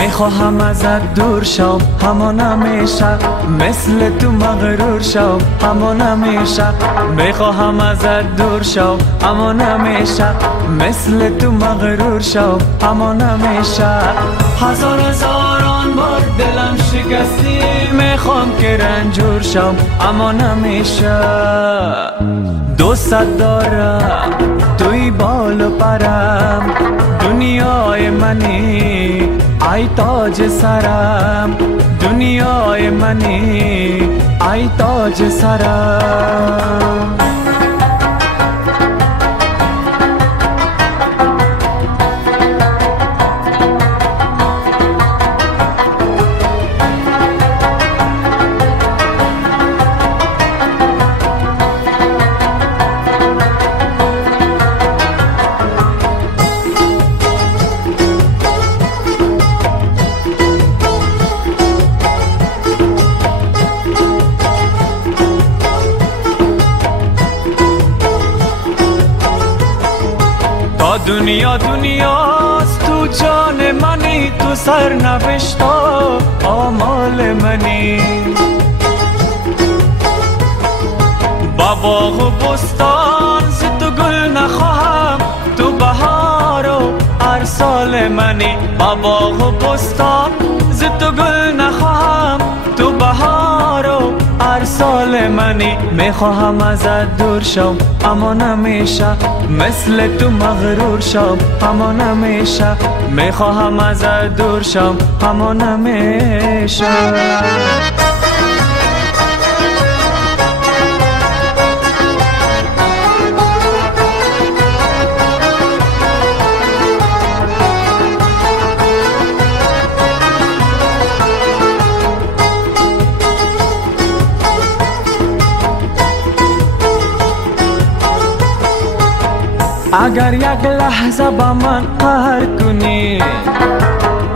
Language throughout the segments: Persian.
میخواهم ازت دور شم همان همیشه، مثل تو مغرور شم همان همیشه. میخواهم ازت دور شم همان همیشه، مثل تو مغرور شم همان همیشه. هزاران بار دلم شکستی، میخوام که رنجور شم همان همیشه. دوست دارم توی بال و پرم، دنیای منی ای تاج سرم، دنیای منی ای تاج سرم. دنیاست تو جان منی، تو سرنوشتا آمال منی. با باغ و بستان ز تو گل نخواهم، تو بهار و هر سال منی. با باغ و بستان ز تو گل نخواهم، تو بهار و هر سال منی. میخواهم ازت دور شم اما نمیشه، مثل تو مغرور شم اما نمیشه. میخواهم ازت دور شم اما نمیشه. اگر یک لحظه با من قهر کنی،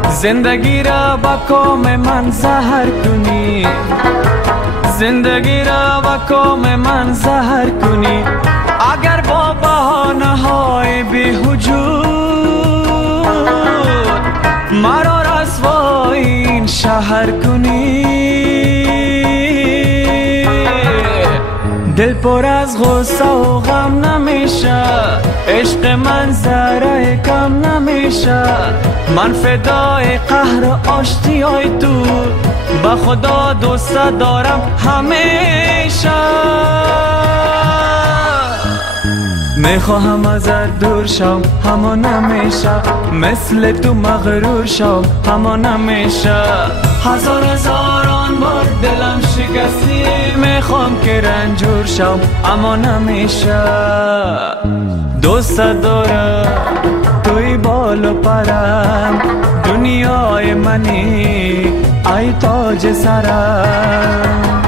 زندگی را با کام من زهر کنی، زندگی را با کام من زهر کنی. اگر با بهانه های بی‌وجود مرا رسوای این شهر کنی، دل پر از غصه و غم نمیشه، عشق من ذره کم نمیشه. من فدای قهر و آشتیای تو، با خدا دوست دارم همیشه. میخواهم ازت دور شم اما نمیشه، مثل تو مغرور شم اما نمیشه. هزاران بار دلم شکستی، میخوام که رنجور شم اما نمیشه. دوست دارم توی بال و پرم، دنیای منی ای تاج سرم.